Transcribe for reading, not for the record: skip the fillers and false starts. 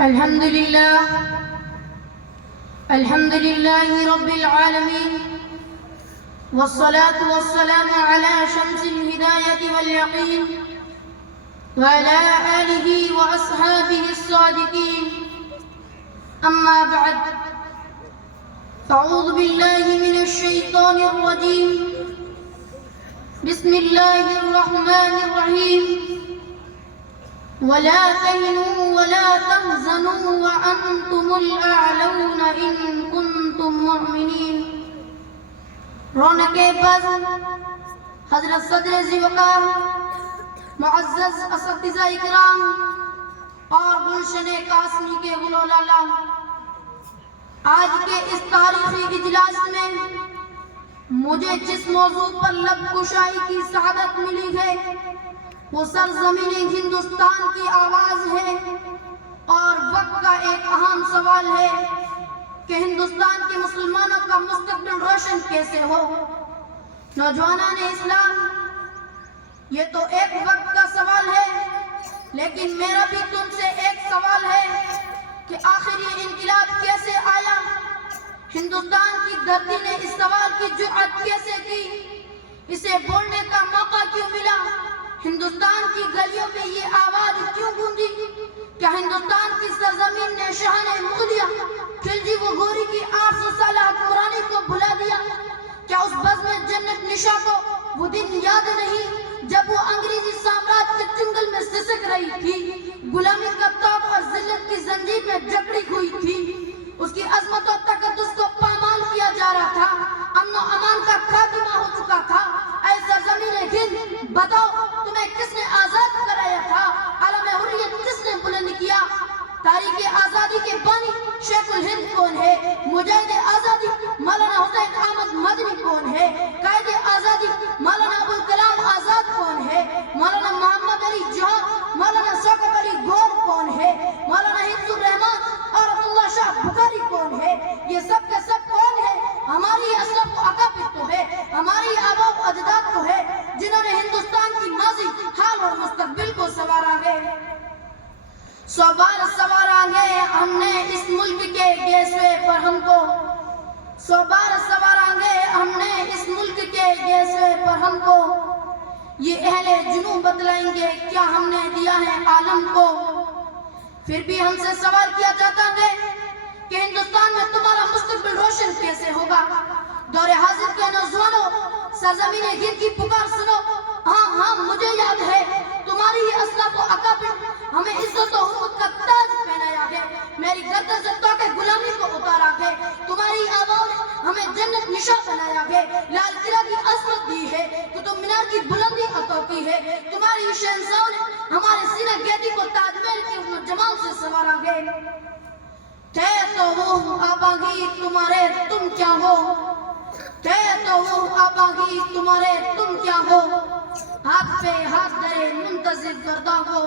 الحمد لله رب العالمين، والصلاة والسلام على شمس الهداية واليقين وعلى آله وأصحابه الصادقين. أما بعد، فأعوذ بالله من الشيطان الرجيم. بسم الله الرحمن الرحيم. ولا تهنوا ولا تحزنوا وأنتم الأعلون إن كنتم مؤمنين. رونق بز حضرت صدر ذوقار، معزز اساتذہ اکرام اور گلشن قاسمی کے گل و لالا، آج کے اس تاریخی اجلاس میں مجھے جس موضوع پر لب کشائی کی سعادت ملی ہے وہ سرزمین ہندوستان کی آواز ہے، اور وقت کا ایک اہم سوال ہے کہ ہندوستان کے مسلمانوں کا مستقبل روشن کیسے ہو. نوجوانان اسلام، یہ تو ایک وقت کا سوال ہے، لیکن میرا بھی تم سے ایک سوال ہے کہ آخر یہ انقلاب کیسے آیا؟ ہندوستان کی دھرتی نے اس سوال کی جرأت کیسے کی؟ اسے بولنے کا موقع کیوں ملا؟ ہندوستان کی گلیوں میں یہ آواز کیوں گونجی؟ کیا ہندوستان کی سرزمین نے شاہان مغلیہ خلجی و غوری کی 800 سالہ حکمرانی کو بھلا دیا؟ کیا اس بزم جنت نشاں کو وہ دن یاد نہیں جب وہ انگریزی سامراج کے چنگل میں سسک رہی تھی، غلامی کا طاق اور ذلت کی زنجیر میں جکڑی ہوئی تھی، اس کی عظمت و تقدس کو پامال کیا جا رہا تھا، امن و امان کا خاتمہ ہو چکا تھا؟ اے سرزمین ہند، بتاؤ تمہیں کس نے آزاد کرایا تھا؟ علم حریت کس نے بلند کیا؟ تاریخ آزادی کے بانی شیخ الہند کون ہے؟ مجاہد آزادی مولانا حسین احمد مدنی کون ہے؟ قائد آزادی مولانا ابوالکلام آزاد کون ہے؟ مولانا محمد علی جوہر، مولانا شوکت علی گور کون ہے؟ مولانا حفظ الرحمان اور عبد اللہ شاہ بخاری کون ہے؟ یہ سب کے سب کون ہے؟ ہماری اسلاف و اکابر تو ہے، ہماری آباء و اجداد تو ہے، جنہوں نے ہندوستان کی ماضی، حال اور مستقبل کو سنوارا ہے. 100 بار سنوارا ہے ہم نے اس ملک کے گیسوے پر ہم کو، 100 بار سنوارا ہے ہم نے اس ملک کے گیسوے پر ہم کو. یہ اہل جنوب بتلائیں گے کیا ہم نے دیا ہے عالم کو. پھر بھی ہم سے سوال کیا جاتا ہے کہ ہندوستان میں تمہارا مستقبل روشن کیسے ہوگا؟ دور حاضر کے نوجوانوں، سرزمین ہند کی پکار سنو. ہاں مجھے یاد ہے، تمہاری یہ اسلاف و اکابر ہمیں عزت و حکومت کا تاج پہنایا ہے، میری گردن سے توق غلامی کو اتارا ہے، تمہاری آباء نے ہمیں جنت نشاں بنایا ہے، لال قلعہ کی عظمت دی ہے، قطب مینار کی بلندی عطا کی ہے، تمہاری شہنشاہوں نے ہمارے سینہ گیدی کو تاج محل کے حسن و جمال سے سنوارا ہے. تھے تو وہ آباگی تمہارے تم کیا ہو، تھے تو وہ آباگی تمہارے تم کیا ہو، ہاتھ پہ ہاتھ دے منتظر گرداں کو.